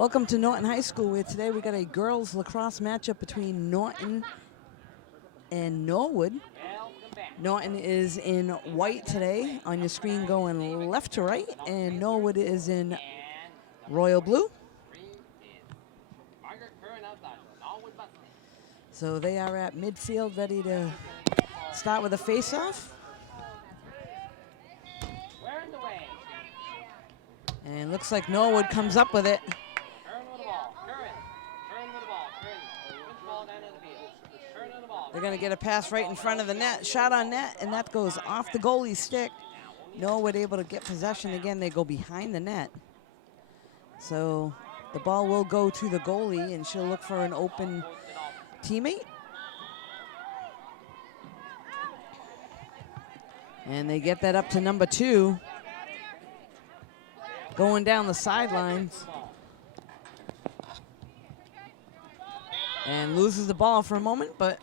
Welcome to Norton High School, where today we got a girls lacrosse matchup between Norton and Norwood. Norton is in white today on your screen going left to right, and Norwood is in royal blue. So they are at midfield ready to start with a face-off. And looks like Norwood comes up with it. They're going to get a pass right in front of the net, shot on net, and that goes off the goalie's stick. Norwood able to get possession again. They go behind the net. So the ball will go to the goalie, and she'll look for an open teammate. And they get that up to number 2. Going down the sidelines. And loses the ball for a moment, but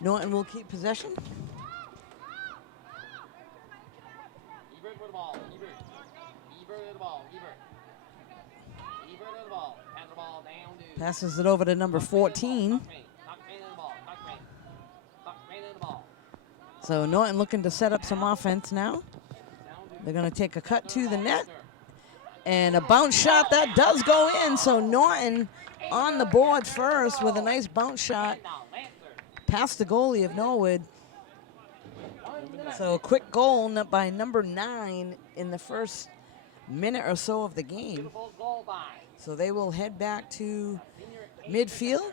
Norton will keep possession. Passes it over to number 14. So Norton looking to set up some offense now. They're going to take a cut to the net. And a bounce shot that does go in. So Norton on the board first with a nice bounce shot past the goalie of Norwood. So a quick goal by number 9 in the first minute or so of the game. So they will head back to midfield.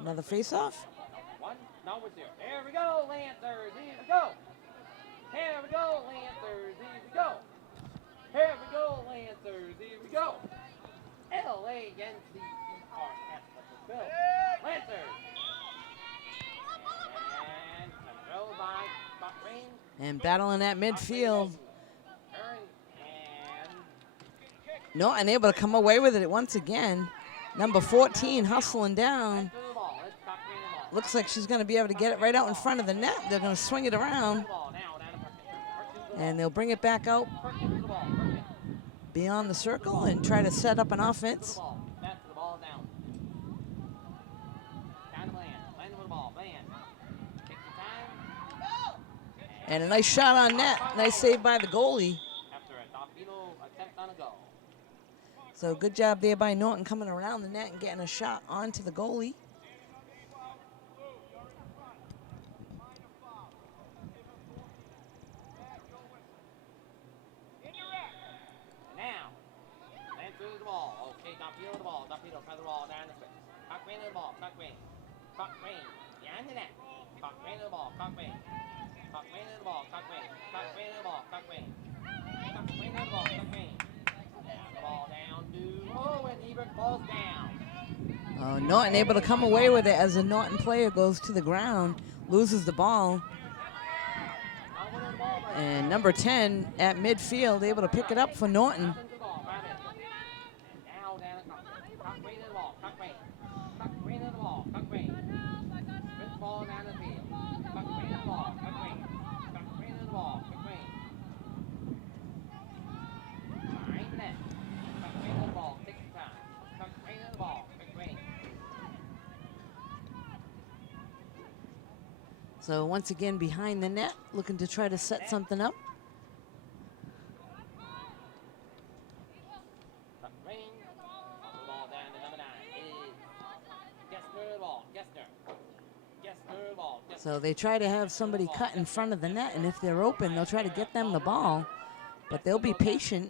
Another face-off. Here we go, Lancers. Here we go. Here we go, Lancers. Here we go. Here we go, Lancers. Here we go. L-A-N-C-E-R-S. Lancers. And control by Buckring. And battling at midfield. No, and able to come away with it once again. Number 14 hustling down. Looks like she's going to be able to get it right out in front of the net. They're going to swing it around. And they'll bring it back out beyond the circle and try to set up an offense. And a nice shot on net. Nice save by the goalie. So good job there by Norton coming around the net and getting a shot onto the goalie. Norton able to come away with it as a Norton player goes to the ground, loses the ball. And number 10 at midfield able to pick it up for Norton. So once again behind the net, looking to try to set something up. So they try to have somebody cut in front of the net, and if they're open, they'll try to get them the ball, but they'll be patient.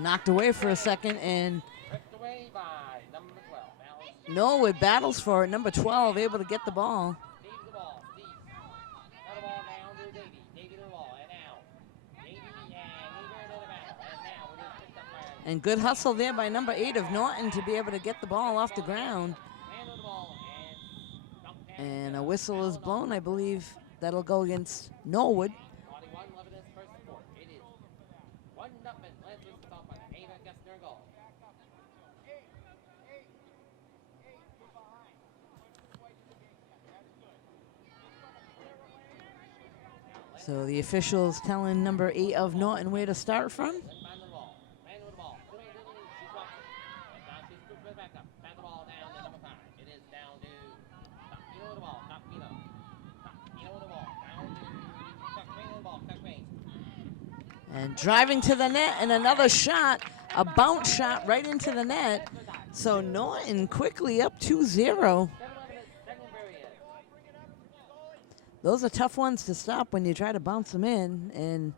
Knocked away for a second, and Norwood battles for it. Number 12 able to get the ball. And good hustle there by number 8 of Norton to be able to get the ball off the ground. And a whistle is blown, I believe. That'll go against Norwood. So the officials telling number 8 of Norton where to start from. Man to the ball. Man with the ball. She's rocking. And now she's scooping it back up. Man the ball down to number 5. It is down to Takino with the ball. Takino. Takino with the ball. Down to Tuckman with the ball. Tuckman. And driving to the net, and another shot, a bounce shot right into the net. So Norton quickly up 2-0. Those are tough ones to stop when you try to bounce them in, and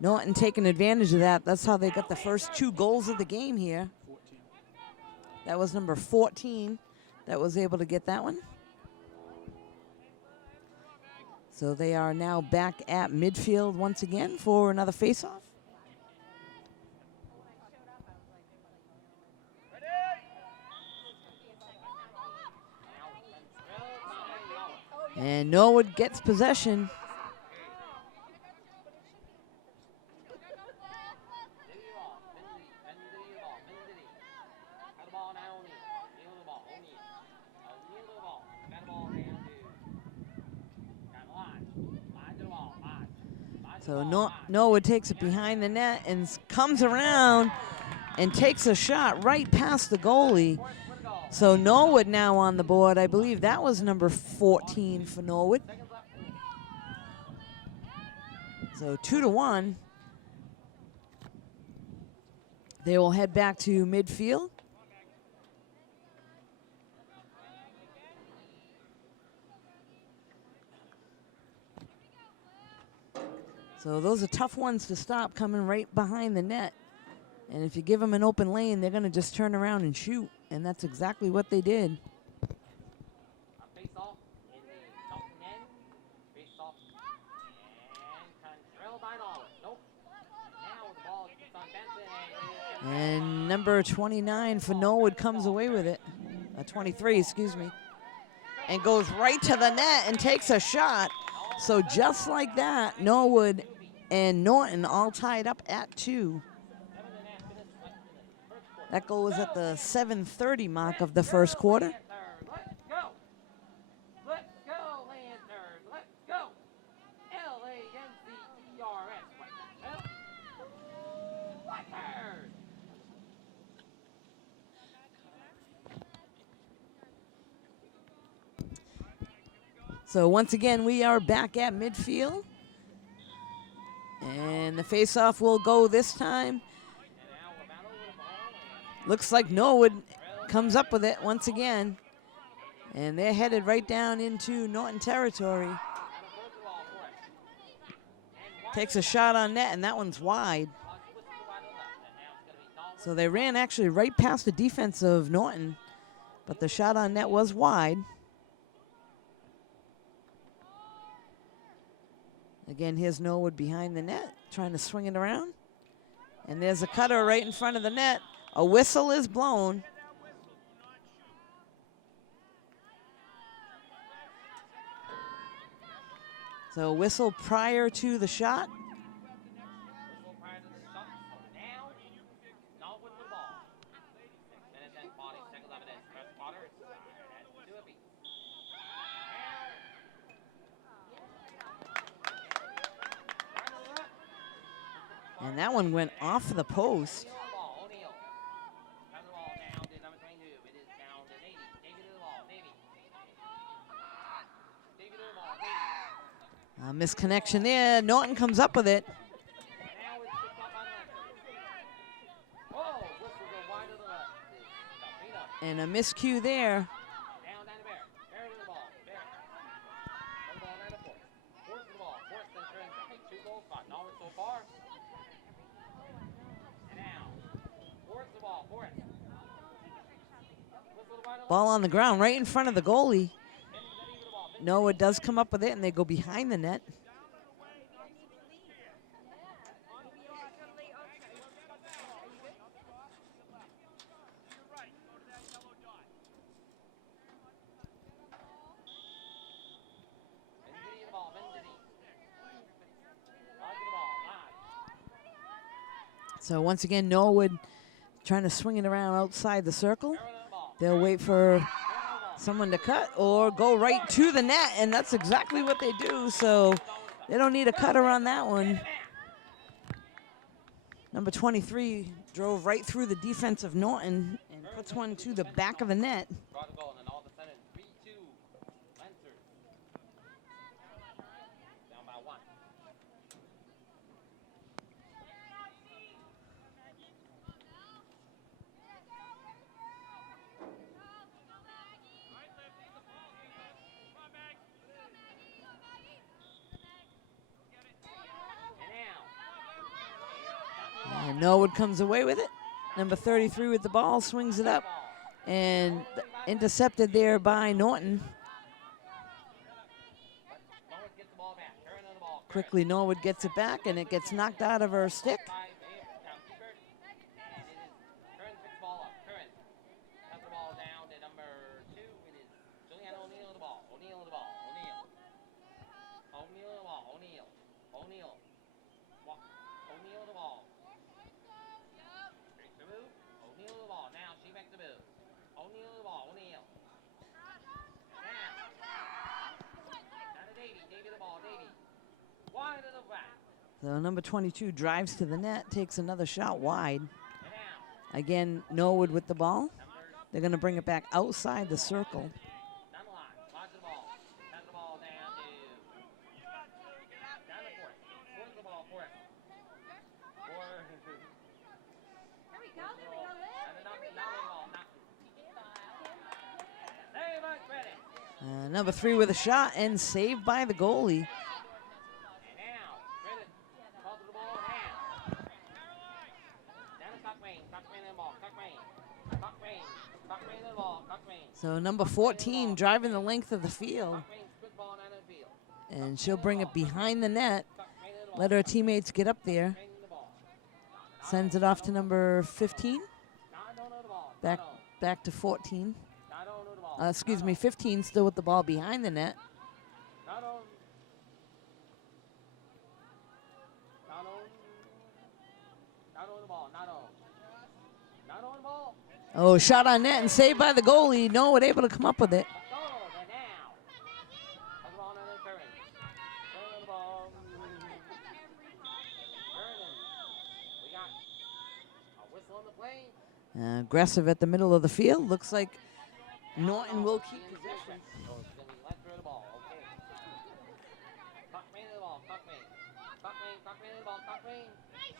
Norton taking advantage of that. That's how they got the first 2 goals of the game here. That was number 14 that was able to get that one. So they are now back at midfield once again for another faceoff. And Norwood gets possession. So Norwood takes it behind the net and comes around and takes a shot right past the goalie. So Norwood now on the board. I believe that was number 14 for Norwood. So 2-1. They will head back to midfield. So those are tough ones to stop, coming right behind the net. And if you give them an open lane, they're going to just turn around and shoot. And that's exactly what they did. Face off in the Norton end. Face off and controlled by Norwood. Nope. Now the ball keeps on bouncing. And number 29 for Norwood comes away with it. 23, excuse me. And goes right to the net and takes a shot. So just like that, Norwood and Norton all tied up at 2. That goal was at the 7:30 mark of the first quarter. Let's go. Let's go, Lanterns. Let's go. L-A-N-C-E-R-S. Lanterns. So once again, we are back at midfield. And the faceoff will go this time. Looks like Norwood comes up with it once again. And they're headed right down into Norton territory. Takes a shot on net, and that one's wide. So they ran actually right past the defense of Norton, but the shot on net was wide. Again, here's Norwood behind the net, trying to swing it around. And there's a cutter right in front of the net. A whistle is blown. So whistle prior to the shot. And that one went off the post. Misconnection there. Norton comes up with it. And a miscue there. Ball on the ground right in front of the goalie. Norwood does come up with it, and they go behind the net. So once again, Norwood trying to swing it around outside the circle. They'll wait for someone to cut or go right to the net, and that's exactly what they do. So They don't need a cutter on that one. Number 23 drove right through the defense of Norton and puts one to the back of the net. Draw the goal, and then all of a sudden, 3-2, Lancers. Down by 1. And now, And Norwood comes away with it. Number 33 with the ball, swings it up, and intercepted there by Norton. Norwood gets the ball back. Turn on the ball. Quickly, Norwood gets it back, and it gets knocked out of her stick. 5, down keeper. And it is Curran picks the ball up. Curran cuts the ball down to number 2. It is Juliana O'Neill with the ball. O'Neill with the ball. O'Neill. O'Neill with the ball. O'Neill. O'Neill. O'Neill with the ball. Makes the move. O'Neill with the ball. Now she makes the move. O'Neill with the ball. O'Neill. Down to Davey. Davey the ball. Davey. Wide of the back. So number 22 drives to the net, takes another shot wide. And now. Again, Norwood with the ball. They're going to bring it back outside the circle. Down the line. Watch the ball. Pass the ball down to. Down to Forrest. Forrest the ball. Forrest. Forrest. There we go, there we go. And then knock the ball. Knock it. Save by credit. Number 3 with a shot and saved by the goalie. And now, credit. Ball to the ball now. Down to Cockwain. Cockwain in the ball. Cockwain. Cockwain. Cockwain in the ball. Cockwain. So number 14 driving the length of the field, Cockwain split ball down the field. and she'll bring it behind the net. Cockwain in the ball. Let her teammates get up there. Cockwain in the ball. Sends it off to number 15. Not on the ball. Back Not on. back to 14. Not on the ball. Excuse Not me, on. 15 still with the ball behind the net. Not on. Not on. Not on the ball. Not on. Not on the ball. Oh, shot on net and saved by the goalie. Norwood able to come up with it. Goal. And now. Pass the ball down to Curran. Curran on the ball. Curran. We got a whistle on the play. Aggressive at the middle of the field. Looks like Norton will keep possession. Oh, it's going to be let through the ball. Okay. Cockman in the ball. Cockman. Cockman. Cockman in the ball. Cockman. Saved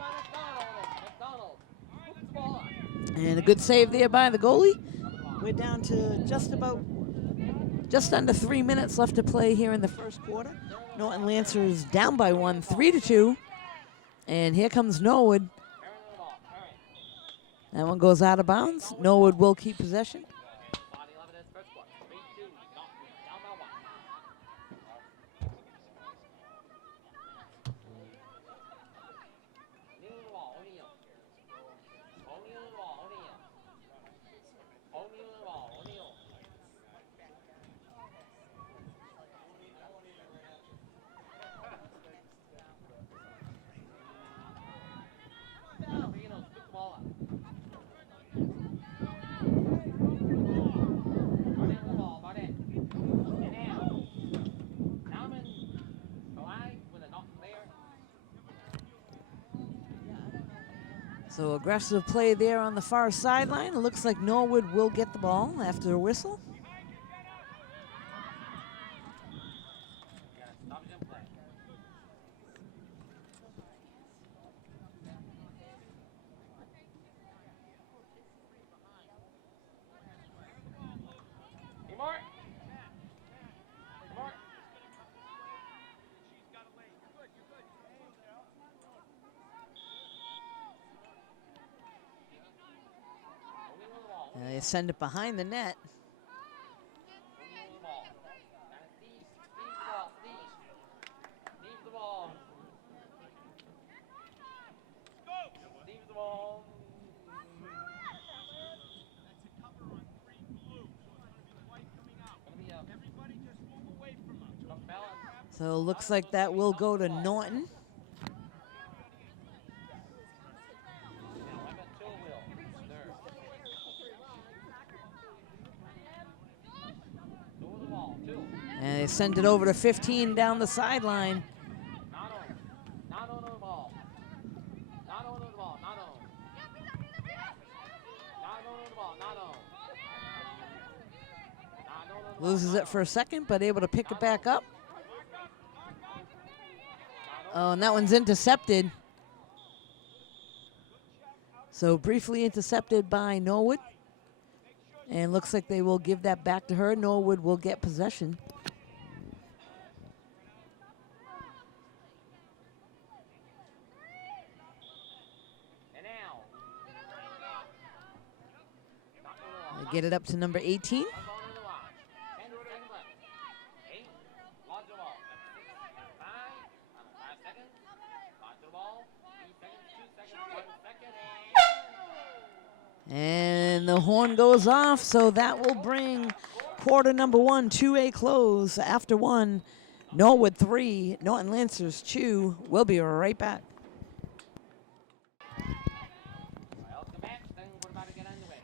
by McDonald. McDonald. Hoops the ball up. And a good save there by the goalie. We're down to just under 3 minutes left to play here in the first quarter. Norton Lancers down by 1, 3-2. And here comes Norwood. Curran in the ball. Curran. That one goes out of bounds. Norwood will keep possession. Body 11 is first quarter. 3-2. Down by 1. O'Neill in the ball. O'Neill. O'Neill in the ball. O'Neill. O'Neill in the ball. O'Neill. Marino, scoop the ball up. Barnett with the ball. Barnett. And now. Nauman. Alive with a knock there. So aggressive play there on the far sideline. It looks like Norwood will get the ball after a whistle. Got a stoppage in play. Hey, Mark. Mark. O'Neill with the ball. And they send it behind the net. O'Neill with the ball. Down to Steve. Steve's the ball. Steve. Steve's the ball. Steve's the ball. Gonna be a tough balance. So it looks like that will go to Norton. Now, I'm at Chilwell. There. Two with the ball. Two. And They send it over to 15 down the sideline. Not on the ball. Not on the ball. Not on. Not on the ball. Not on. Loses it for a second, but able to pick it back up. Oh, and that one's intercepted. So briefly intercepted by Norwood. And looks like they will give that back to her. Norwood will get possession. And now. They get it up to number 18. And the horn goes off, so that will bring quarter number one to a close. After one, Norwood 3, Norton Lancers 2. We'll be right back.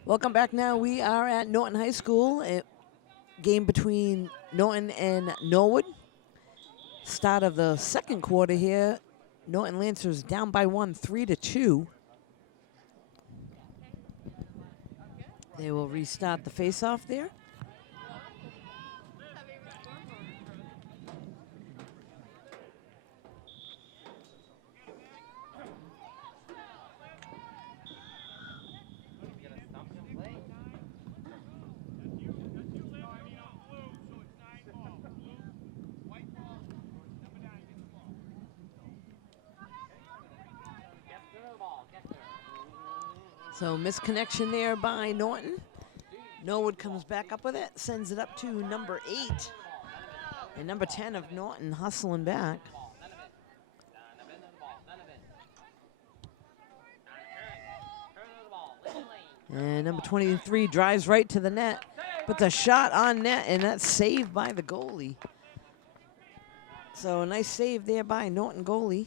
Welcome back now. We are at Norton High School. A game between Norton and Norwood. Start of the second quarter here. Norton Lancers down by one, 3-2. They will restart the face-off there. So misconnection there by Norton. Norwood comes back up with it, sends it up to number 8. And number 10 of Norton hustling back. And number 23 drives right to the net, puts a shot on net, and that's saved by the goalie. So a nice save there by Norton goalie.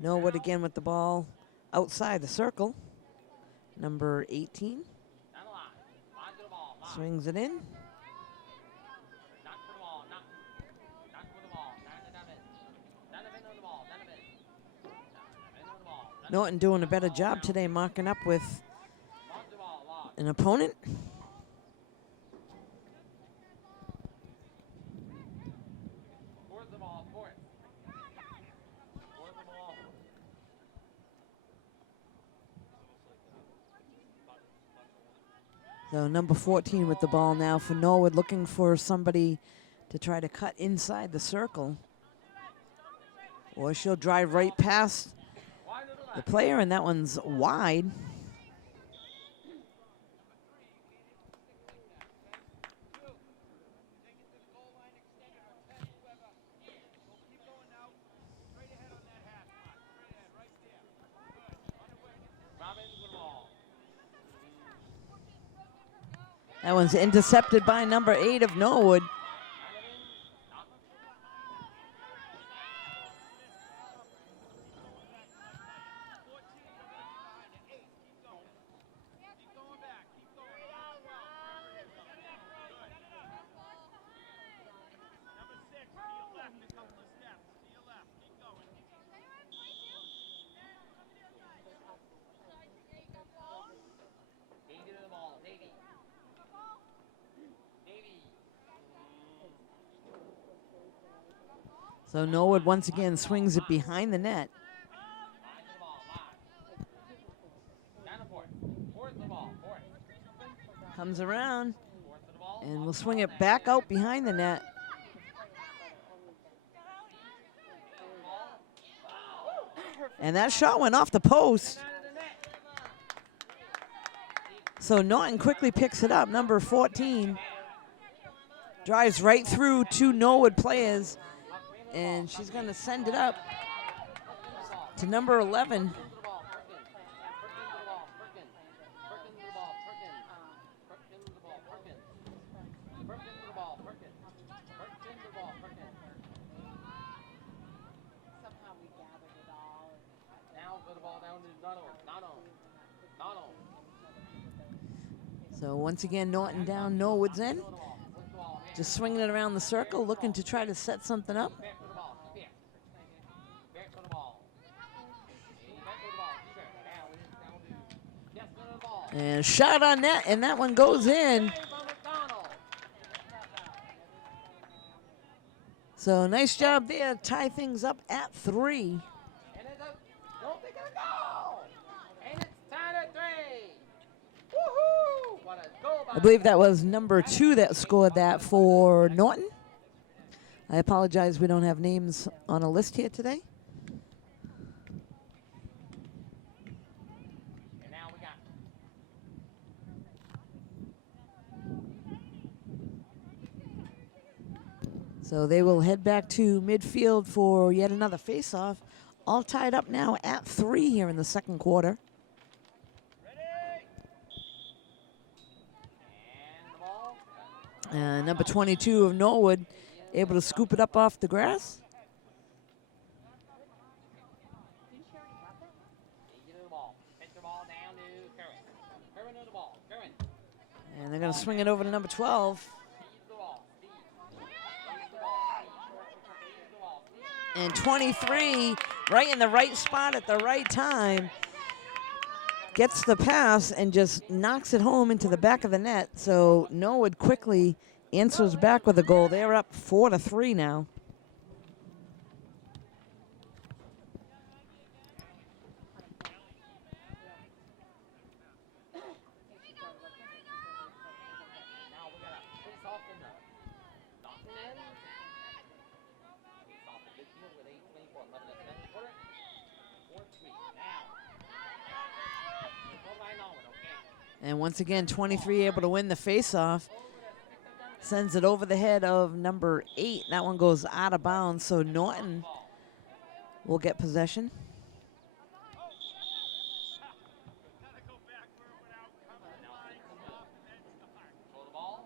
Norwood again with the ball outside the circle. Number 18 swings it in. Norton doing a better job today marking up with an opponent. So number 14 with the ball now for Norwood, looking for somebody to try to cut inside the circle. Or she'll drive right past the player, and that one's wide. That one's intercepted by number 8 of Norwood. So Norwood once again swings it behind the net. Comes around and will swing it back out behind the net. And that shot went off the post. So Norton quickly picks it up. Number 14 drives right through two Norwood players. And she's going to send it up to number 11. So once again, Norton down, Norwood's in. Just swinging it around the circle, looking to try to set something up. Back for the ball. Keep it. Back for the ball. Back for the ball. Keep it. Now it is down to just for the ball. And shot on net, and that one goes in. Save by McDonald. So nice job there, tie things up at 3. And it's a don't think of a goal. And it's tied at 3. Woohoo! What a goal by I believe that was number 2 that scored that for Norton. I apologize, we don't have names on a list here today. And now we got So they will head back to midfield for yet another face-off. All tied up now at 3 here in the second quarter. and the ball. And number 22 of Norwood able to scoop it up off the grass. Didn't she already have that? They get the ball. Pitch the ball down to Curran. Curran to the ball. Curran. And they're going to swing it over to number 12. Sees the ball. Sees. Sees the ball. Sees the ball. Sees. And 23, right in the right spot at the right time, gets the pass and just knocks it home into the back of the net. So Norwood quickly answers back with a goal. They're up 4-3 now. Now we got a face off in the Norton end. Face off the midfield with 8:24 left in the second quarter. 4-3. Now. Go by Norwood, okay. And once again, 23 able to win the face-off. Sends it over the head of number 8. That one goes out of bounds, so Norton will get possession. Throw the ball.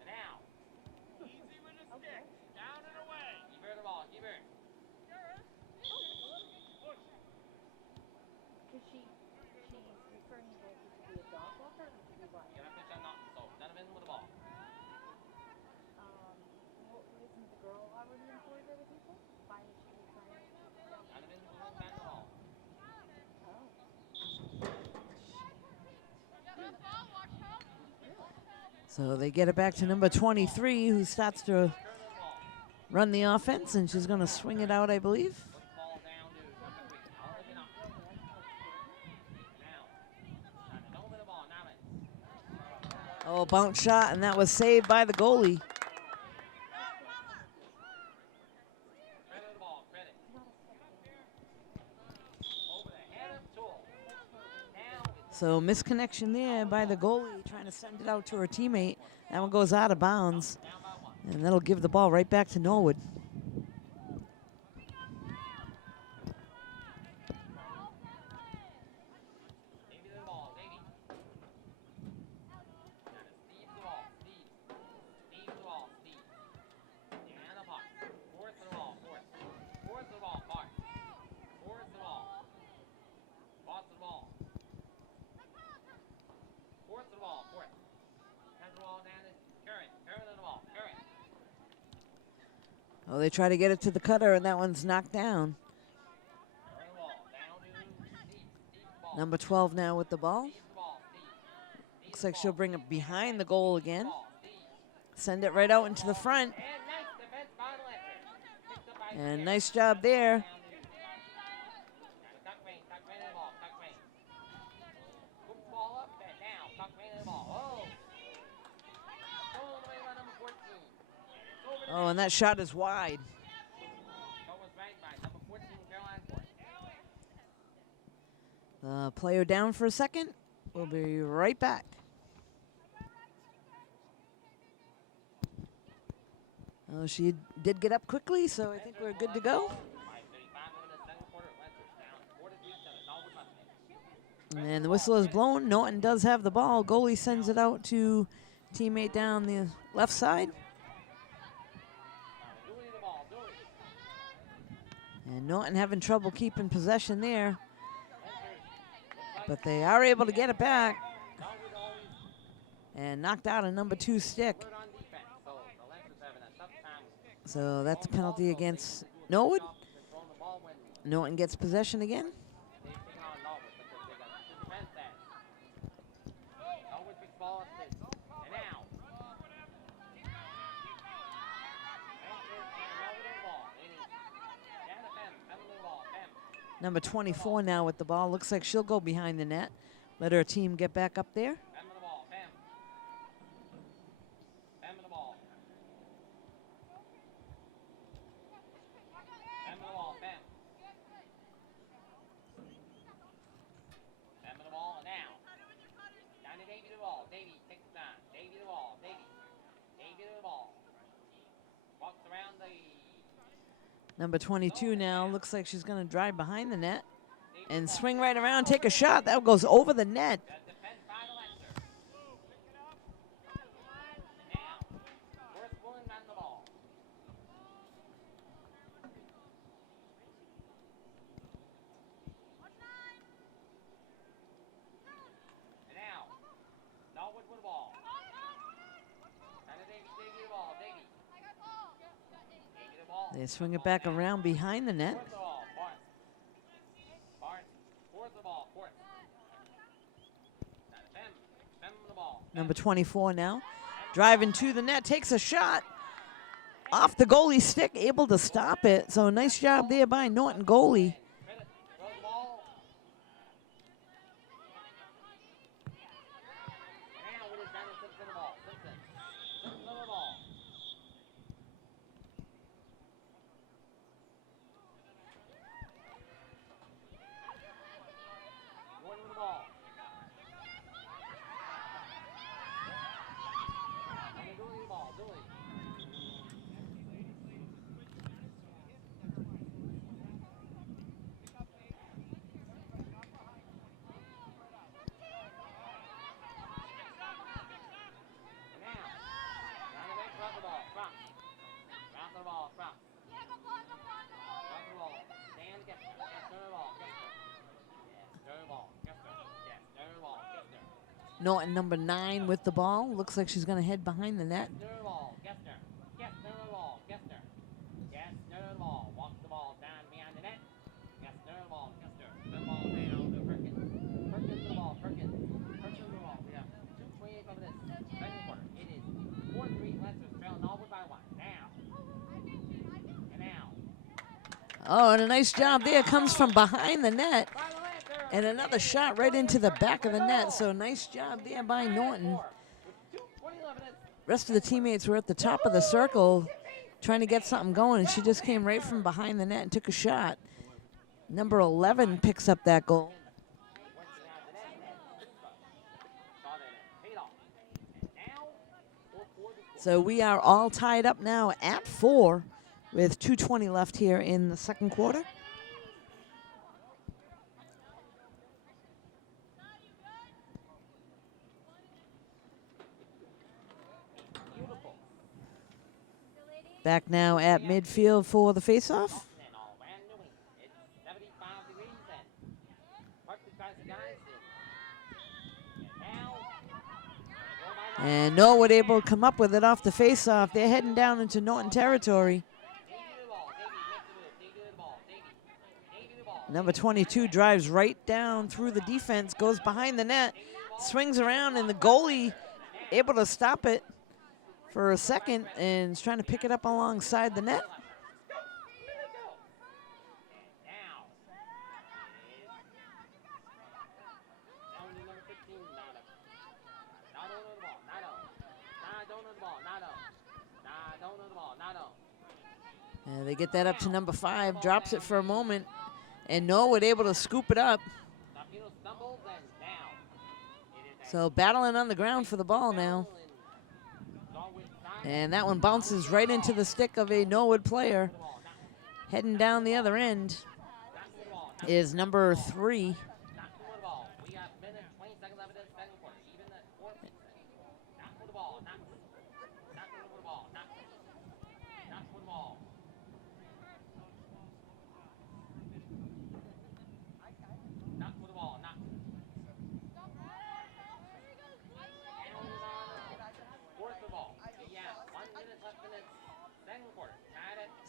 And now. Easy with the stick. Down and away. Keep her the ball. Keep her. Is she's referring to it to be a dog walker or to be what? Get a pitch on Norton. So Donovan with the ball. Isn't the girl already employed by the people? Why is she referring to Donovan will win back the ball. So they get it back to number 23, who starts to Turn the ball. run the offense, and she's going to swing it out, I believe. Put the ball down to number 3. I'll open up. Now. Time to open the ball. Now it's. Oh, bounce shot, and that was saved by the goalie. Credit the ball. Credit. Over the head of Tool. Now it's. So misconnection there by the goalie, trying to send it out to her teammate. That one goes out of bounds, Down by 1. and that'll give the ball right back to Norwood. Davey to the ball. Davey. Now to Steve the ball. Steve. Steve the ball. Steve. And the puck. Force the ball. Force. Force the ball. Bart. Force the ball. Boss the ball. Force the ball. Force. Send the ball down to Curran. Curran to the ball. Curran. Oh, they try to get it to the cutter, and that one's knocked down. Curran the ball. Down to Steve. Steve the ball. Number 12 now with the ball. Steve the ball. Steve. Looks like she'll bring it behind the goal again. Ball. Steve. Send it right out into the front, And nice defense by the left. Picked up by and Pierre. nice job there. Tuck Rain in the ball, Tuck Rain. Scoop the ball up and now, Tuck Rain in the ball. Oh! Stolen away by number 14. And it's over the Oh, and that shot is wide. Goal was banked by number 14, Caroline Ford. Player down for a second. We'll be right back. Oh, she did get up quickly, so I think we're good to go. 5:35 in the second quarter. Lancers down 4-3 to Norwood Varsity. And the whistle is blown. Norton does have the ball. Goalie sends it out to teammate down the left side. Dooley the ball, Dooley. And Norton having trouble keeping possession there. Lancers with But they are able to get it back. And knocked out a number 2 stick. So that's a penalty against Norwood. Norton gets possession again. Number 24 now with the ball. Looks like she'll go behind the net. Let her team get back up there. Number 22 now looks like she's going to drive behind the net and swing right around, take a shot. That goes over the net. They swing it back around behind the net. Number 24 now, driving to the net, takes a shot off the goalie stick, able to stop it. So nice job there by Norton goalie. Norton, number 9 with the ball. Looks like she's going to head behind the net. Oh, and a nice job there. Comes from behind the net. And another shot right into the back of the net. So nice job there by Norton. Rest of the teammates were at the top of the circle trying to get something going, and she just came right from behind the net and took a shot. Number 11 picks up that goal. So we are all tied up now at 4 with 2:20 left here in the second quarter. Back now at midfield for the faceoff. And Norwood able to come up with it off the faceoff. They're heading down into Norton territory. Number 22 drives right down through the defense, goes behind the net, swings around, and the goalie able to stop it for a second and is trying to pick it up alongside the net. And they get that up to number 5, drops it for a moment, and Norwood able to scoop it up. So battling on the ground for the ball now. And that one bounces right into the stick of a Norwood player. Heading down the other end is number 3.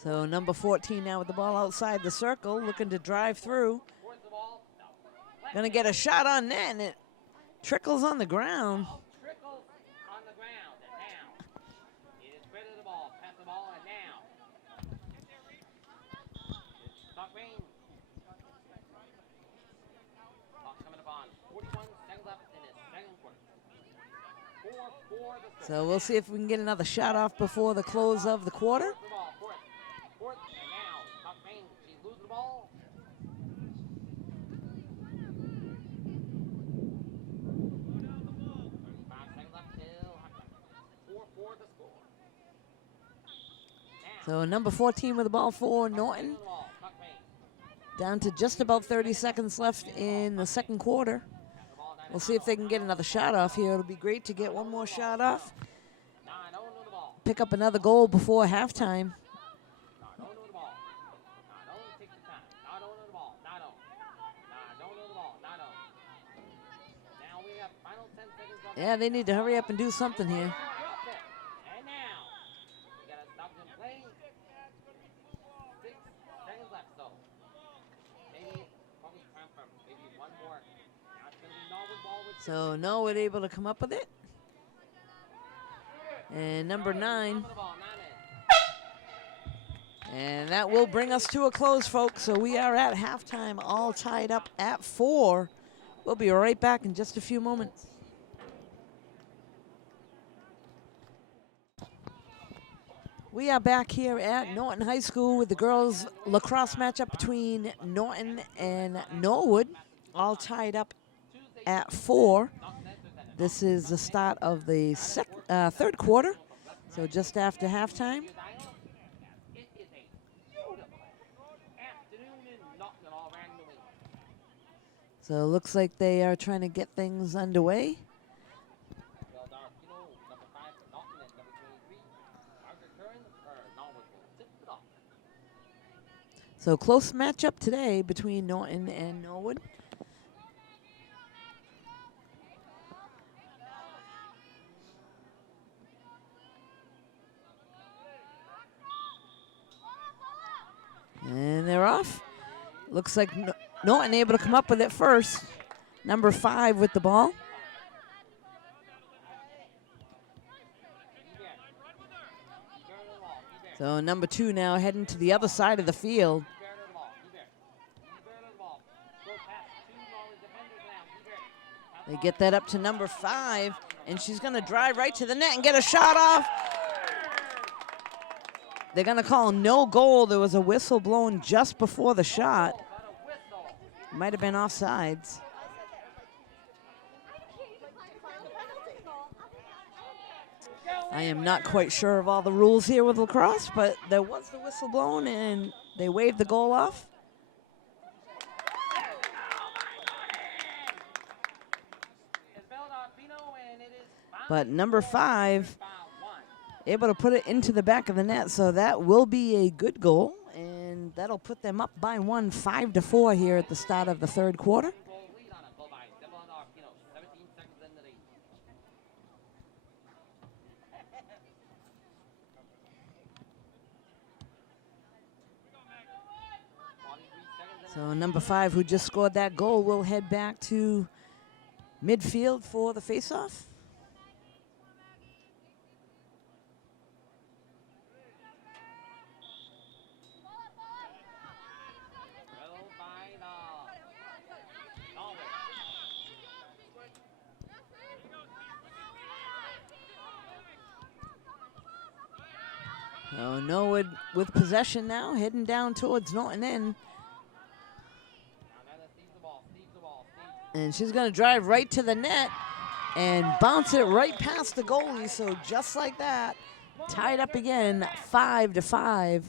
So number 14 now with the ball outside the circle, looking to drive through. Towards the ball. Gonna get a shot on net, and it trickles on the ground. Trickles on the ground and now. It is spread of the ball. Pass the ball and now. Stock range. Clock coming up on 41 seconds left in the second quarter. 4-4 the score. So we'll see if we can get another shot off before the close of the quarter. The ball, fourth, and now Stock range. She's losing the ball. 35 seconds left till halftime. 4-4 the score. So number 14 with the ball for Norton. Down to just about 30 seconds left in the second quarter. We'll see if they can get another shot off here. It'll be great to get one more shot off. Pick up another goal before halftime. Yeah, they need to hurry up and do something here. And now, we got to stop them playing. 6 seconds left, so maybe probably time for maybe one more. Now it's going to be Norwood ball with So Norwood able to come up with it. And number 9. And that will bring us to a close, folks. So we are at halftime, all tied up at 4. We'll be right back in just a few moments. We are back here at Norton High School with the girls lacrosse matchup between Norton and Norwood, all tied up at 4. This is the start of the third quarter, so just after halftime. It is a beautiful afternoon in Norton all around New England. So it looks like they are trying to get things underway. Number 5 for Norton and number 23, Margaret Curran for Norwood will tip it off. So close matchup today between Norton and Norwood. And they're off. Looks like Norton able to come up with it first. Number 5 with the ball. So number 2 now heading to the other side of the field. They get that up to number 5, and she's going to drive right to the net and get a shot off. They're going to call no goal. There was a whistle blown just before the shot. Might have been offsides. I am not quite sure of all the rules here with lacrosse, but there was the whistle blown, and they waved the goal off. But number 5 able to put it into the back of the net, so that will be a good goal, and that'll put them up by 1, 5-4 here at the start of the third quarter. So number 5, who just scored that goal, will head back to midfield for the faceoff. So Norwood with possession now, heading down towards Norton end. And she's going to drive right to the net and bounce it right past the goalie. So just like that, tied up again, 5-5.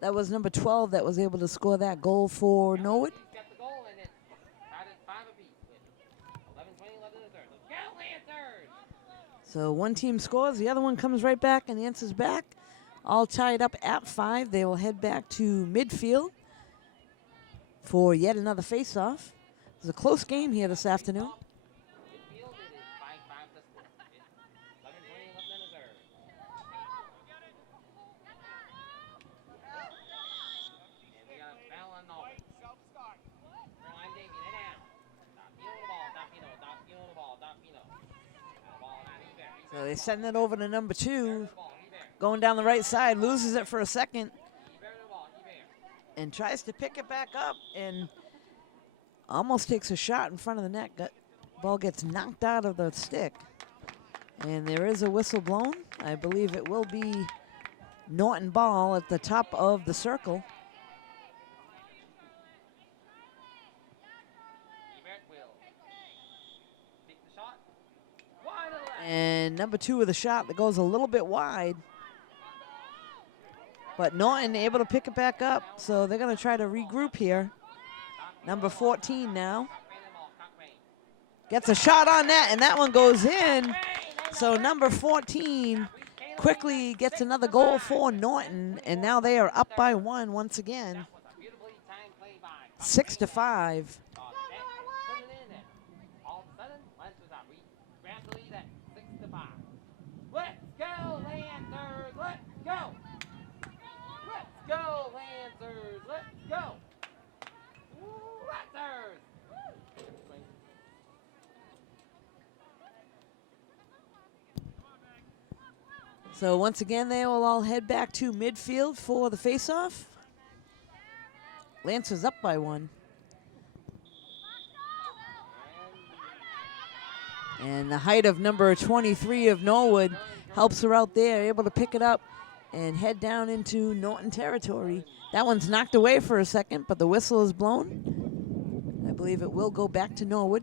That was number 12 that was able to score that goal for Norwood. So one team scores, the other one comes right back and answers back. All tied up at 5. They will head back to midfield for yet another face-off. It's a close game here this afternoon. So they send it over to number 2. Going down the right side, loses it for a second. And tries to pick it back up and almost takes a shot in front of the net. Ball gets knocked out of the stick. And there is a whistle blown. I believe it will be Norton ball at the top of the circle. And number 2 with a shot that goes a little bit wide. But Norton able to pick it back up, so they're going to try to regroup here. Number 14 now. Gets a shot on that, and that one goes in. So number 14 quickly gets another goal for Norton, and now they are up by 1 once again. 6-5. So once again, they will all head back to midfield for the faceoff. Lancers up by 1. And the height of number 23 of Norwood helps her out there, able to pick it up and head down into Norton territory. That one's knocked away for a second, but the whistle is blown. I believe it will go back to Norwood.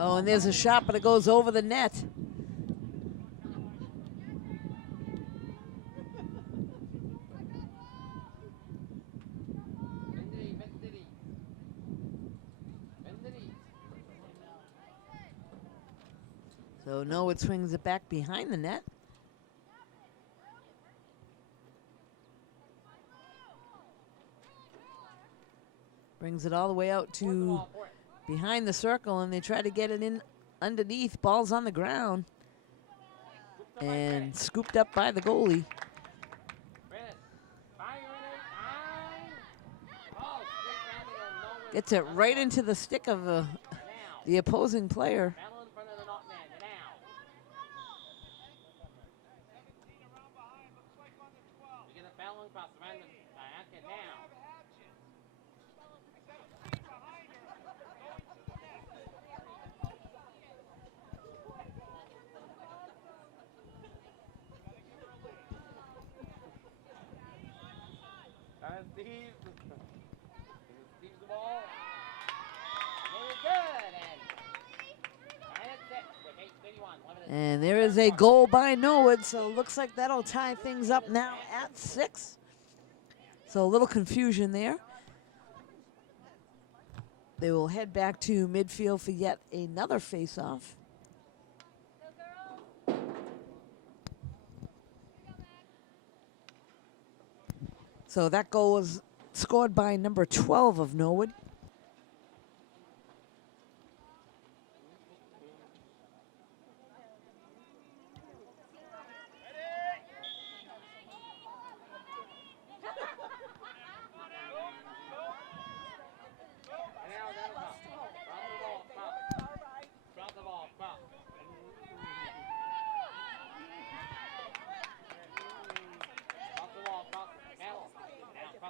Oh, and there's a shot, but it goes over the net. So Norwood swings it back behind the net. Brings it all the way out to behind the circle, and they try to get it in underneath. Ball's on the ground and scooped up by the goalie. Gets it right into the stick of the opposing player. Steve's the ball. Very good. And it's 6 with 8:31. And there is a goal by Norwood, so it looks like that'll tie things up now at 6. So a little confusion there. They will head back to midfield for yet another face-off. So that goal was scored by number 12 of Norwood.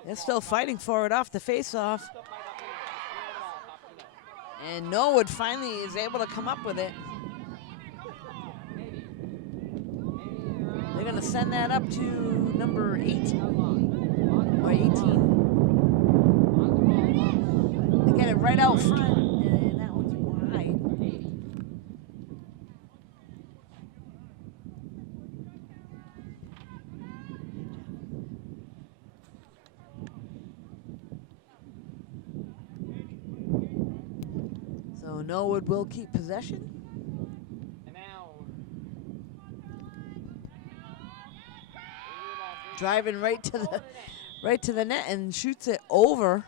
They're still fighting for it off the face-off. And Norwood finally is able to come up with it. They're going to send that up to number 8 or 18. They get it right out front, and that one's wide. So Norwood will keep possession. And now Driving right to right to the net and shoots it over.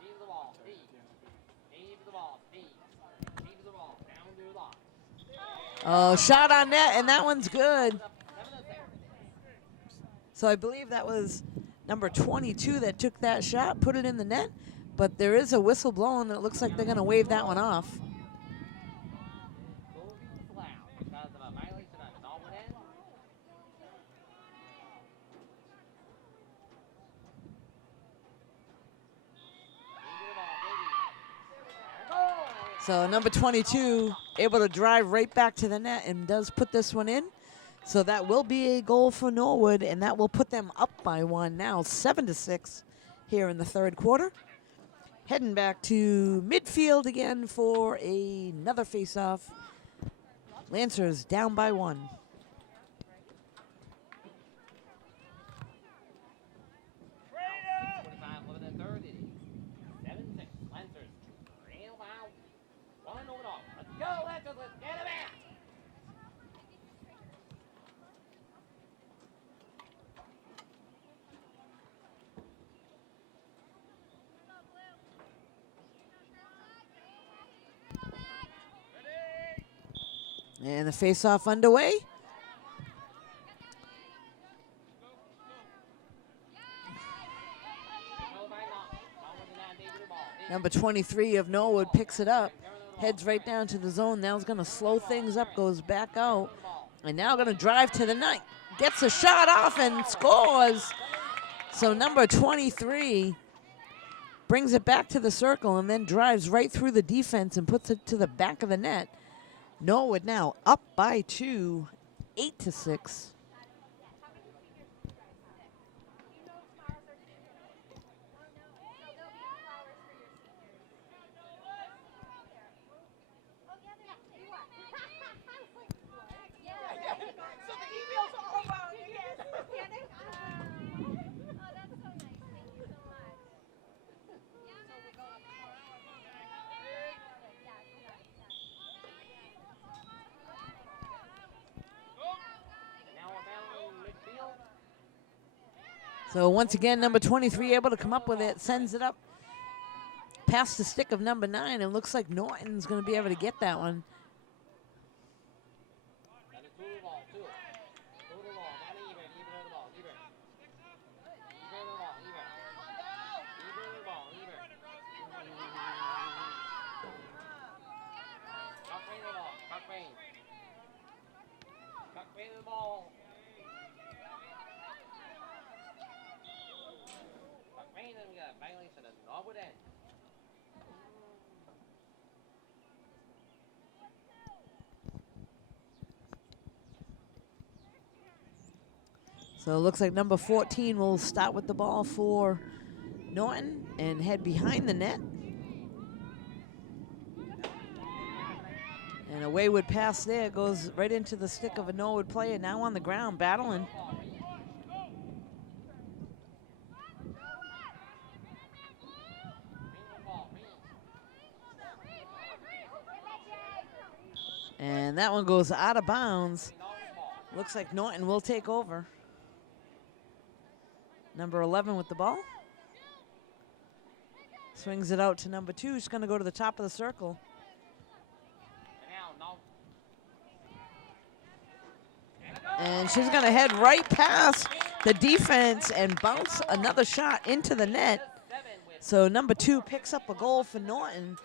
Steve the ball. Steve. Steve the ball. Steve. Steve the ball. Down to the line. Oh, shot on net, and that one's good. 7-6. So I believe that was number 22 that took that shot, put it in the net. But there is a whistle blowing, and it looks like they're going to wave that one off. Goal disallowed because of a violation on the Norwood end. Steve the ball, baby. Goal! So number 22 able to drive right back to the net and does put this one in. So that will be a goal for Norwood, and that will put them up by one now, 7-6 here in the third quarter. Heading back to midfield again for another face-off. Lancers down by one. 25 11 and third. It is 7-6. Lancers trail out. One over all. Let's go, Lancers. Let's get it back. And the face-off underway. Number 23 of Norwood picks it up, heads right down to the zone. Now he's going to slow things up, goes back out, and now going to drive to the net. Gets a shot off and scores. So number 23 brings it back to the circle and then drives right through the defense and puts it to the back of the net. Norwood now up by 2, 8-6. So once again, number 23 able to come up with it, sends it up past the stick of number 9, and looks like Norton's going to be able to get that one. Violation of Norwood end. So it looks like number 14 will start with the ball for Norton and head behind the net. And a wayward pass there, goes right into the stick of a Norwood player, now on the ground battling. And that one goes out of bounds. Looks like Norton will take over. Number 11 with the ball. Swings it out to number 2. She's going to go to the top of the circle. And she's going to head right past the defense and bounce another shot into the net. So number 2 picks up a goal for Norton.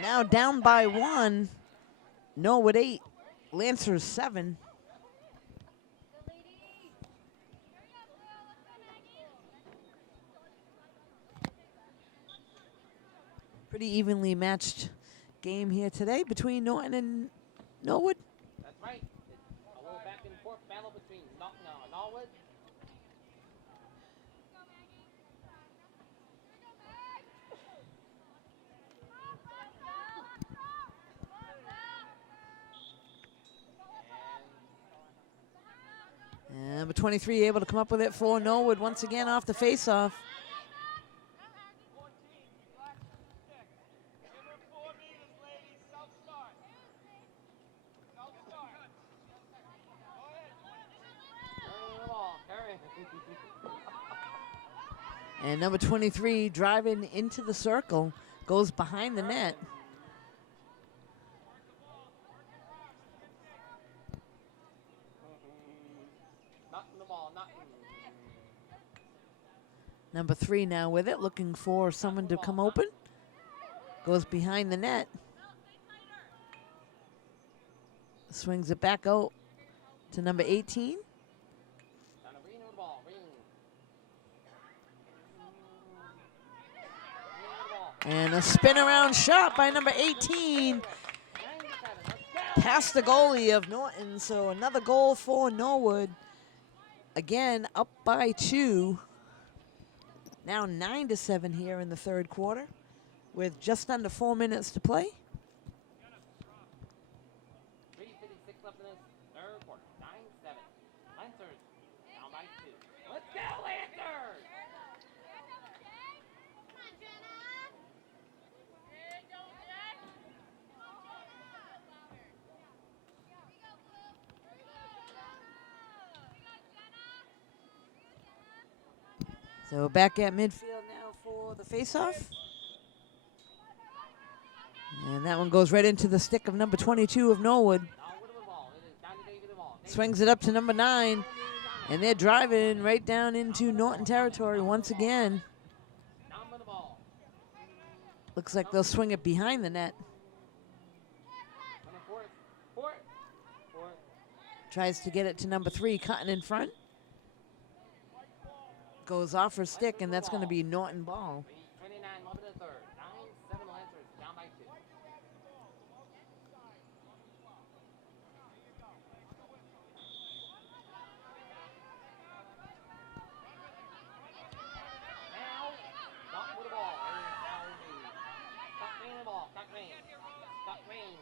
Now down by 1. Norwood 8, Lancers 7. Pretty evenly matched game here today between Norton and Norwood. That's right. It's a little back and forth battle between Norwood. And number 23 able to come up with it for Norwood once again off the face-off. And number 23 driving into the circle, goes behind the net. Number 3 now with it, looking for someone to come open. Goes behind the net. Swings it back out to number 18. And a spin around shot by number 18. Past the goalie of Norton, so another goal for Norwood. Again, up by 2. Now 9-7 here in the third quarter with just under 4 minutes to play. 3:56 left in this third quarter. 9-7. Lancers down by 2. Let's go, Lancers! So back at midfield now for the faceoff. And that one goes right into the stick of number 22 of Norwood. Swings it up to number 9. And they're driving right down into Norton territory once again. Looks like they'll swing it behind the net. Tries to get it to number 3, cutting in front. Goes off her stick, and that's going to be Norton ball. 29 left in the third. 9-7 Lancers down by 2. Now, not with the ball. Now Tuck Green the ball. Tuck Green. Tuck Green.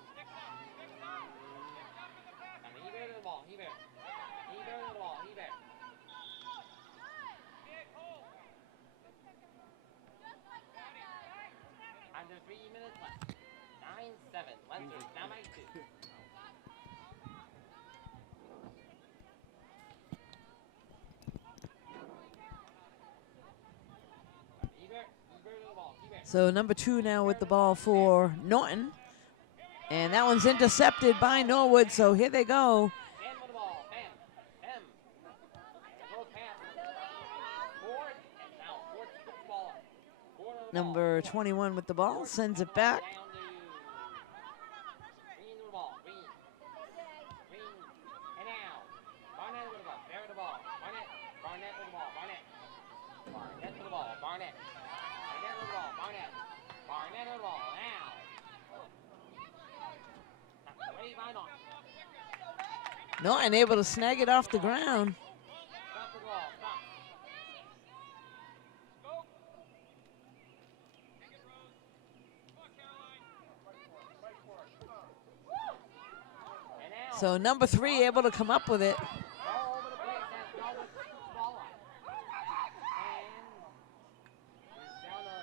And he bear the ball. He bear. He bear the ball. He bear. Under 3 minutes left. 9-7. Lancers down by 2. So number 2 now with the ball for Norton. And that one's intercepted by Norwood, so here they go. Bam with the ball. Bam. Bam. Goes past. Ford. And now Ford puts the ball up. Ford on the ball. Number 21 with the ball, sends it back. Down to Green with the ball. Green. Green. And now Barnett with the ball. Bear with the ball. Barnett. Barnett with the ball. Barnett. Barnett with the ball. Barnett. Barnett with the ball. Barnett. Barnett with the ball. Now. Knocked away by Norton. Norton able to snag it off the ground. Stop the ball. Stop. And now. So number 3 able to come up with it. All over the place as Norwood puts the ball up. And is down to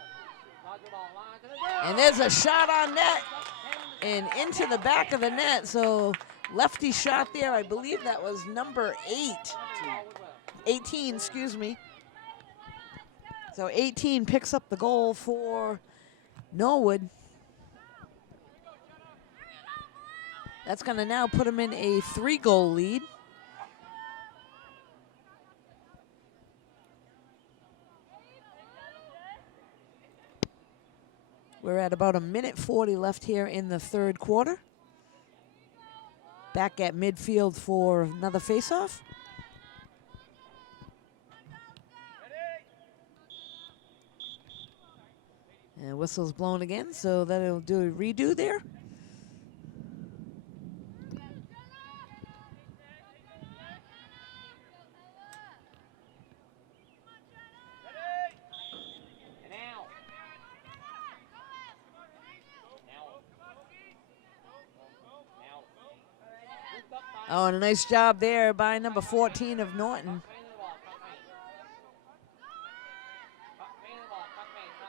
Roger ball line to the goal. And there's a shot on net and into the back of the net. So lefty shot there. I believe that was number 18, excuse me. So 18 picks up the goal for Norwood. That's going to now put him in a 3-goal lead. We're at about 1:40 left here in the third quarter. Back at midfield for another faceoff. And whistle's blown again, so that'll do a redo there. And now. Now. Now. Scooped up by Oh, and a nice job there by number 14 of Norton.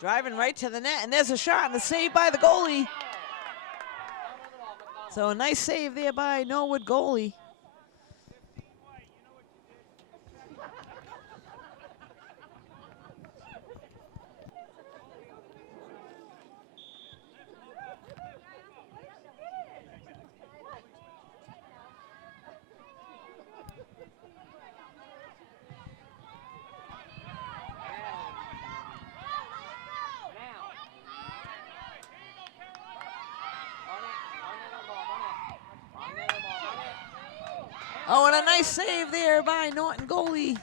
Driving right to the net, and there's a shot and a save by the goalie. So a nice save there by Norwood goalie. Oh, and a nice save there by Norton goalie.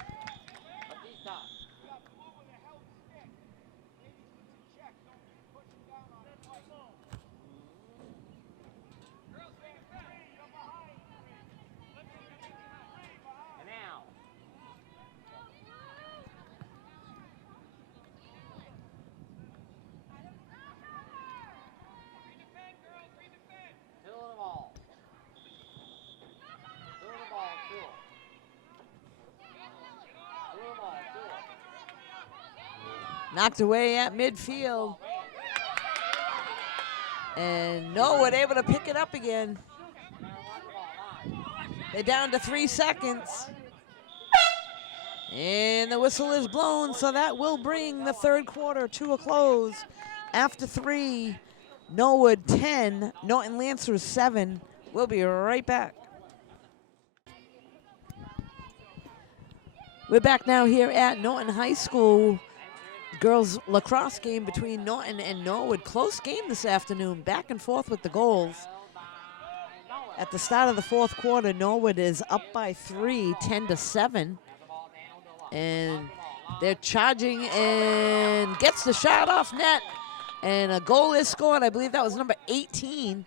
Knocked away at midfield. And Norwood able to pick it up again. They're down to 3 seconds. And the whistle is blown, so that will bring the third quarter to a close. After 3, Norwood 10, Norton Lancers 7. We'll be right back. We're back now here at Norton High School. Girls lacrosse game between Norton and Norwood. Close game this afternoon, back and forth with the goals. At the start of the fourth quarter, Norwood is up by 3, 10-7. And they're charging and gets the shot off net. And a goal is scored. I believe that was number 18.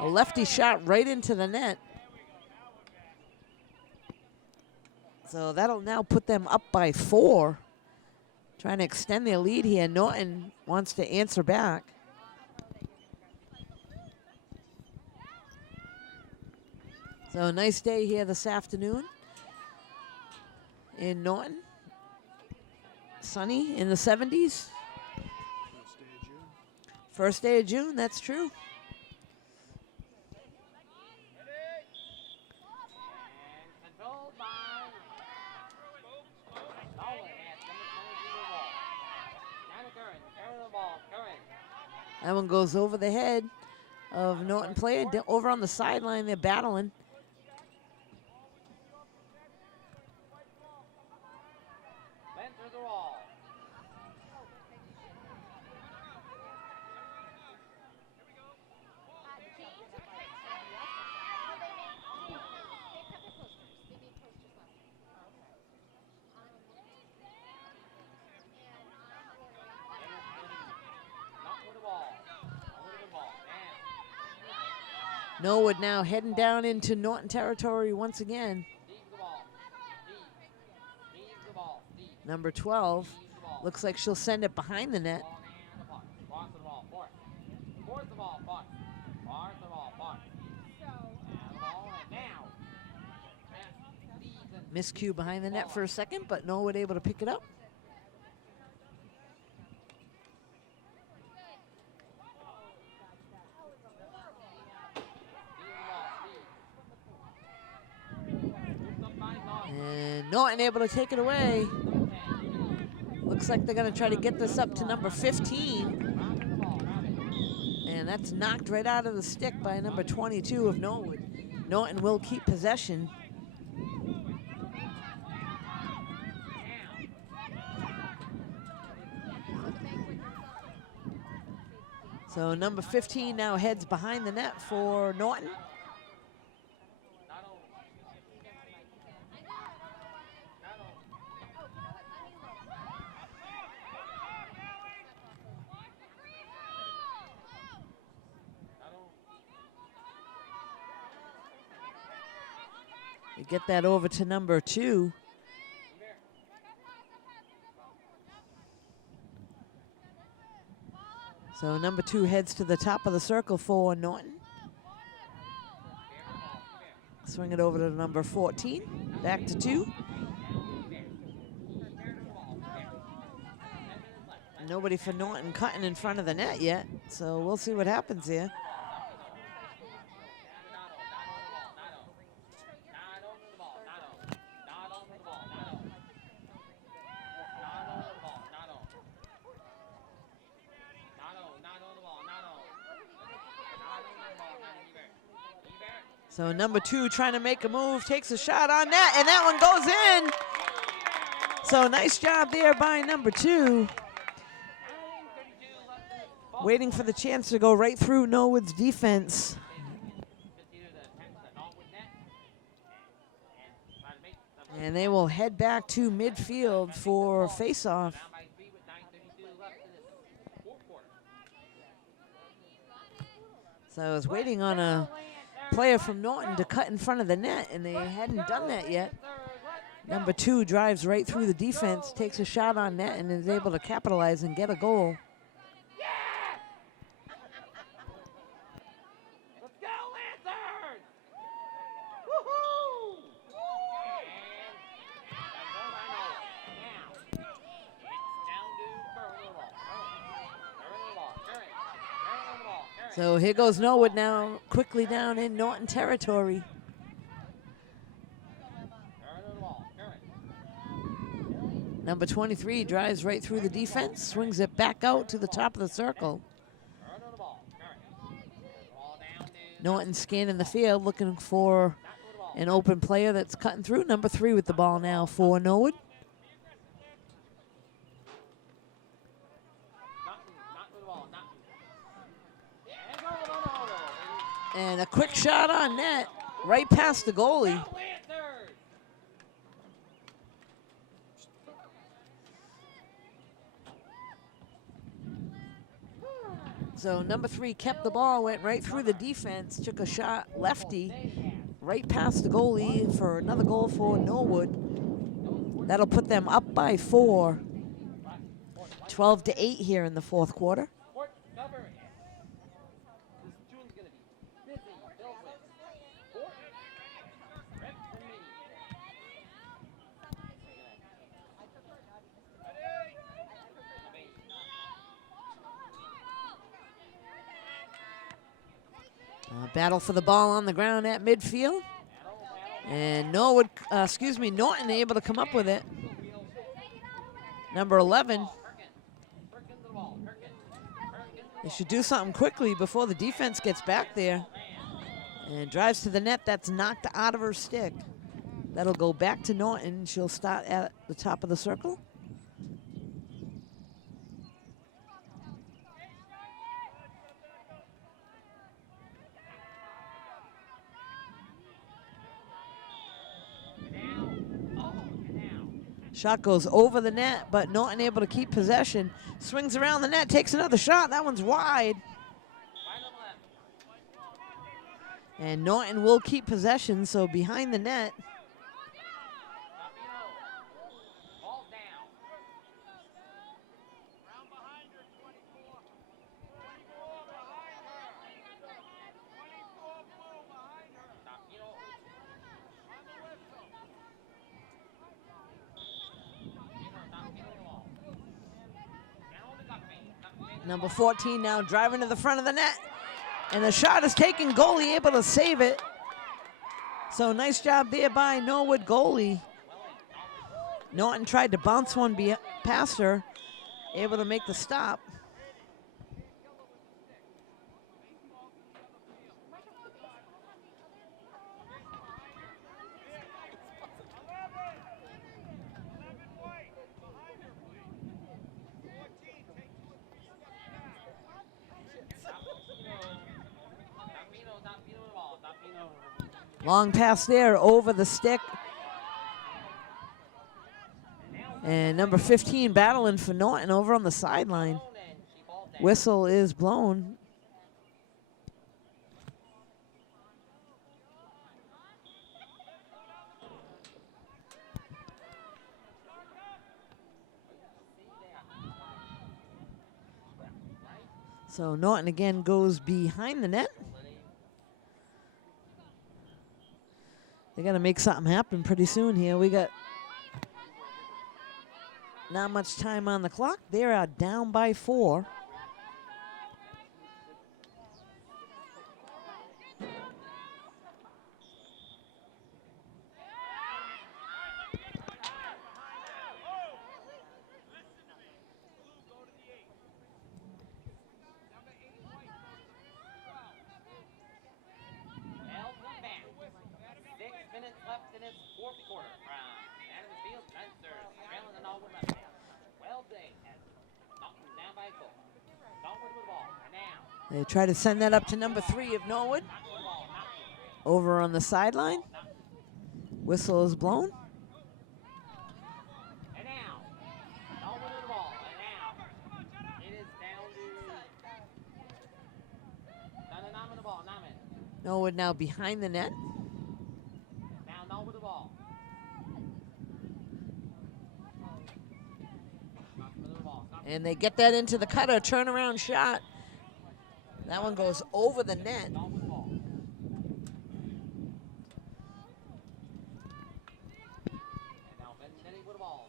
A lefty shot right into the net. So that'll now put them up by 4. Trying to extend their lead here. Norton wants to answer back. So a nice day here this afternoon in Norton. Sunny in the 70s. First day of June, that's true. That one goes over the head of Norton player. Over on the sideline, they're battling. Norwood now heading down into Norton territory once again. Number 12. Looks like she'll send it behind the net. Miscue behind the net for a second, but Norwood able to pick it up. And Norton able to take it away. Looks like they're going to try to get this up to number 15. And that's knocked right out of the stick by number 22 of Norwood. Norton will keep possession. So number 15 now heads behind the net for Norton. They get that over to number 2. So number 2 heads to the top of the circle for Norton. Swing it over to number 14. Back to 2. Nobody for Norton cutting in front of the net yet, so we'll see what happens here. So number 2 trying to make a move, takes a shot on net, and that one goes in. So nice job there by number 2. Waiting for the chance to go right through Norwood's defense. And they will head back to midfield for face-off. So I was waiting on a player from Norton to cut in front of the net, and they hadn't done that yet. Number 2 drives right through the defense, takes a shot on net, and is able to capitalize and get a goal. Let's go, Lancers! Woohoo! And now, it's down to ball. So here goes Norwood now, quickly down in Norton territory. Number 23 drives right through the defense, swings it back out to the top of the circle. Norton scanning the field, looking for an open player that's cutting through. Number 3 with the ball now for Norwood. And a quick shot on net, right past the goalie. So number 3 kept the ball, went right through the defense, took a shot lefty, right past the goalie for another goal for Norwood. That'll put them up by 4. 12-8 here in the 4th quarter. Battle for the ball on the ground at midfield. And Norton able to come up with it. Number 11. They should do something quickly before the defense gets back there. And drives to the net, that's knocked out of her stick. That'll go back to Norton. She'll start at the top of the circle. Shot goes over the net, but Norton able to keep possession. Swings around the net, takes another shot. That one's wide. And Norton will keep possession, so behind the net. Number 14 now driving to the front of the net. And the shot is taken, goalie able to save it. So nice job there by Norwood goalie. Norton tried to bounce one past her, able to make the stop. Long pass there over the stick. And number 15 battling for Norton over on the sideline. Whistle is blown. So Norton again goes behind the net. They're going to make something happen pretty soon here. We got not much time on the clock. They are down by 4. Well, come back. 6 minutes left in this fourth quarter. Adams Field Spencer trailing the Norwood left hand. Well played. Norton down by 4. Norwood with the ball. And now. They try to send that up to number 3 of Norwood. Over on the sideline. Whistle is blown. And now. Norwood with the ball. And now. It is down to Naman the ball. Naman. Norwood now behind the net. Now Norwood with the ball. And they get that into the cutter, turnaround shot. That one goes over the net. Norwood with the ball. And now Benzetti with the ball.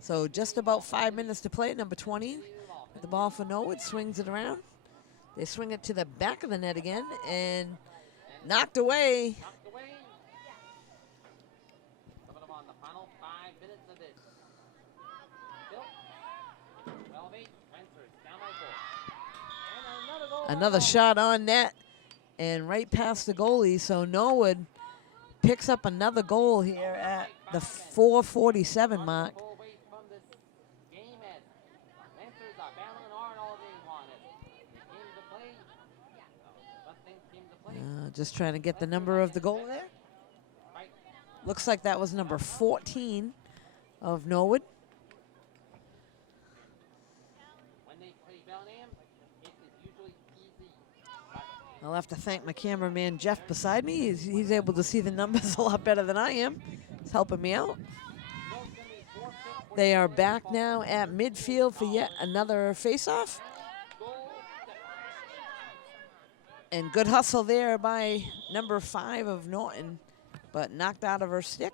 So just about 5 minutes to play. Number 20 with the ball for Norwood, swings it around. They swing it to the back of the net again and knocked away. Knocked away. Coming up on the final 5 minutes of this. Still 12-8. Spencer's down by 4. And another goal. Another shot on net and right past the goalie. So Norwood picks up another goal here at the 4:47 mark. Goal away from this game as Lancers are battling hard all day long. It came to play. But things came to play. Just trying to get the number of the goal there. Right. Looks like that was number 14 of Norwood. When they play Bellingham, it is usually easy. But I'll have to thank my cameraman Jeff beside me. He's able to see the numbers a lot better than I am. He's helping me out. still it's going to be 4-6. They are back now at midfield for yet another face-off. Goal. And good hustle there by number 5 of Norton, but knocked out of her stick.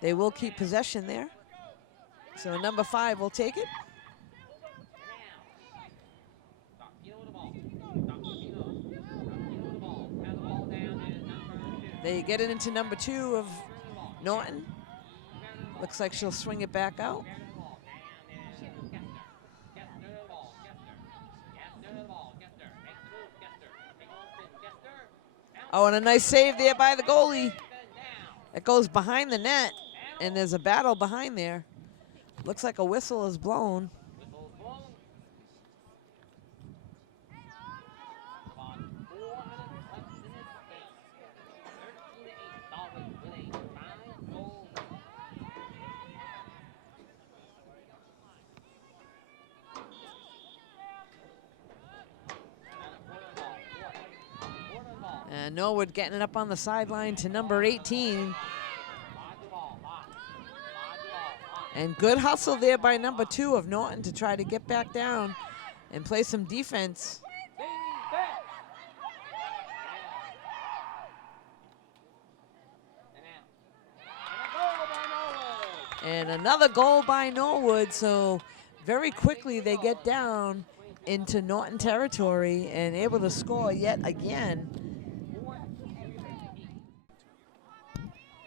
They will keep possession there. So number 5 will take it. They get it into number 2 of Norton. Looks like she'll swing it back out. Oh, and a nice save there by the goalie. It goes behind the net, and there's a battle behind there. Looks like a whistle is blown. And Norwood getting it up on the sideline to number 18. And good hustle there by number 2 of Norton to try to get back down and play some defense. And another goal by Norwood. So very quickly they get down into Norton territory and able to score yet again.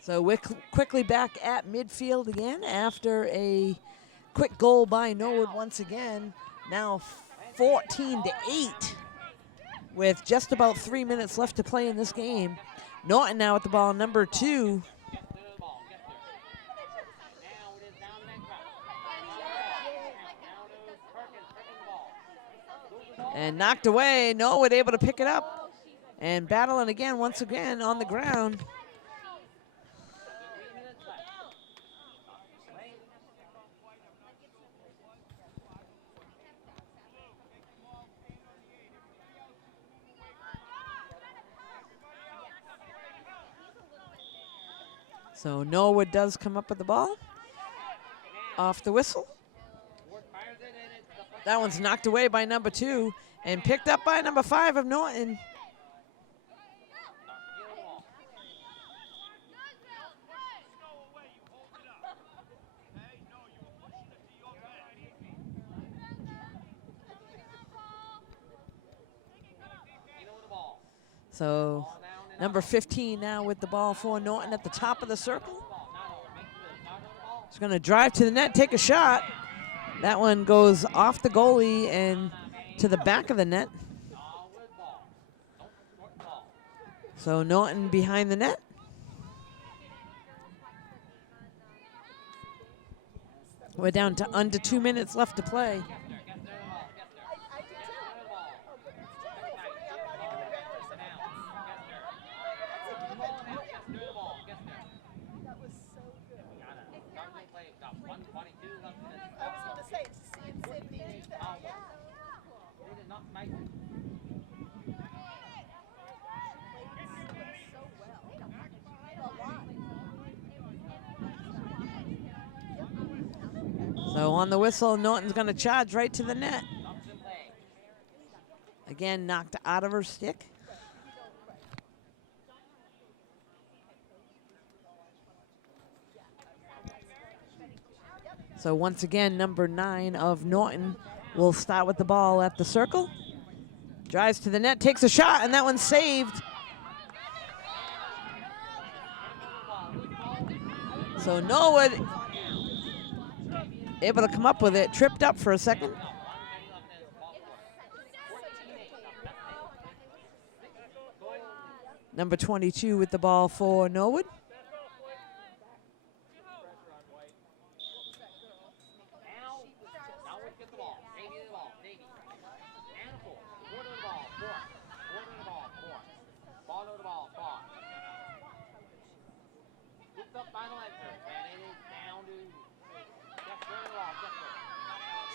So we're quickly back at midfield again after a quick goal by Norwood once again. Now 14-8 with just about 3 minutes left to play in this game. Norton now at the ball, number 2. And knocked away. Norwood able to pick it up and battling again once again on the ground. So Norwood does come up with the ball off the whistle. That one's knocked away by number 2 and picked up by number 5 of Norton. So number 15 now with the ball for Norton at the top of the circle. He's going to drive to the net, take a shot. That one goes off the goalie and to the back of the net. So Norton behind the net. We're down to under 2 minutes left to play. So on the whistle, Norton's going to charge right to the net. Again, knocked out of her stick. So once again, number 9 of Norton will start with the ball at the circle. Drives to the net, takes a shot, and that one's saved. So Norwood able to come up with it, tripped up for a second. Number 22 with the ball for Norwood.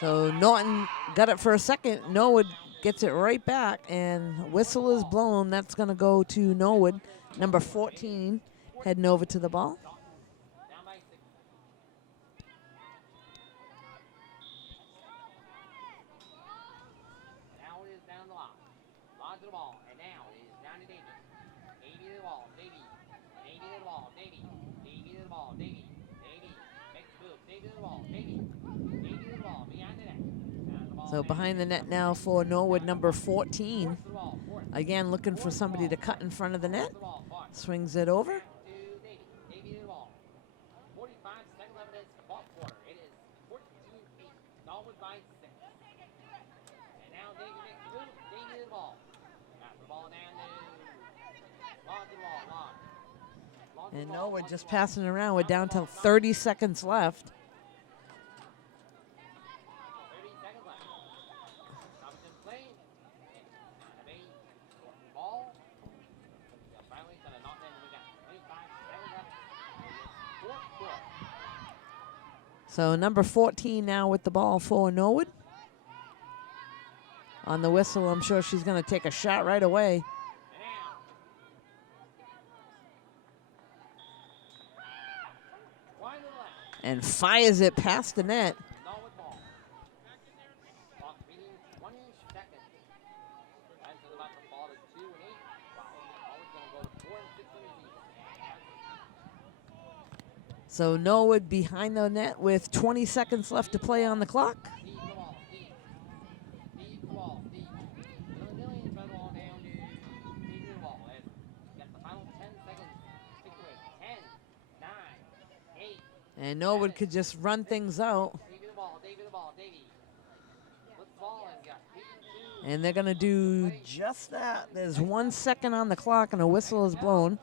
So Norton got it for a second. Norwood gets it right back, and whistle is blown. That's going to go to Norwood, number 14, heading over to the ball. Now it is down the line. Line to the ball, and now it is down to Davey. Davey to the ball, Davey. Davey to the ball, Davey. Davey to the ball, Davey. Davey makes the move. Davey to the ball, Davey. Davey to the ball, behind the net. So behind the net now for Norwood, number 14. Again, looking for somebody to cut in front of the net. Swings it over. Davey to the ball. 45 seconds left in the ball quarter. It is 14-8. Norwood by 6. And now Davey makes the move. Davey to the ball. Got the ball down to Long to the ball. Long. And Norwood just passing around. We're down to 30 seconds left. So number 14 now with the ball for Norwood. On the whistle, I'm sure she's going to take a shot right away. And fires it past the net. So Norwood behind the net with 20 seconds left to play on the clock. And Norwood could just run things out. And they're going to do just that. There's 1 second on the clock and a whistle is blown.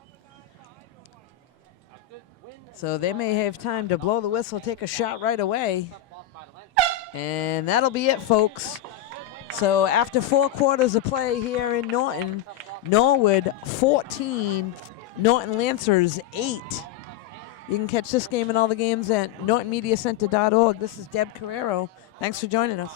So they may have time to blow the whistle, take a shot right away. And that'll be it, folks. So after 4 quarters of play here in Norton, Norwood 14, Norton Lancers 8. You can catch this game and all the games at nortonmediacenter.org. This is Deb Carrero. Thanks for joining us.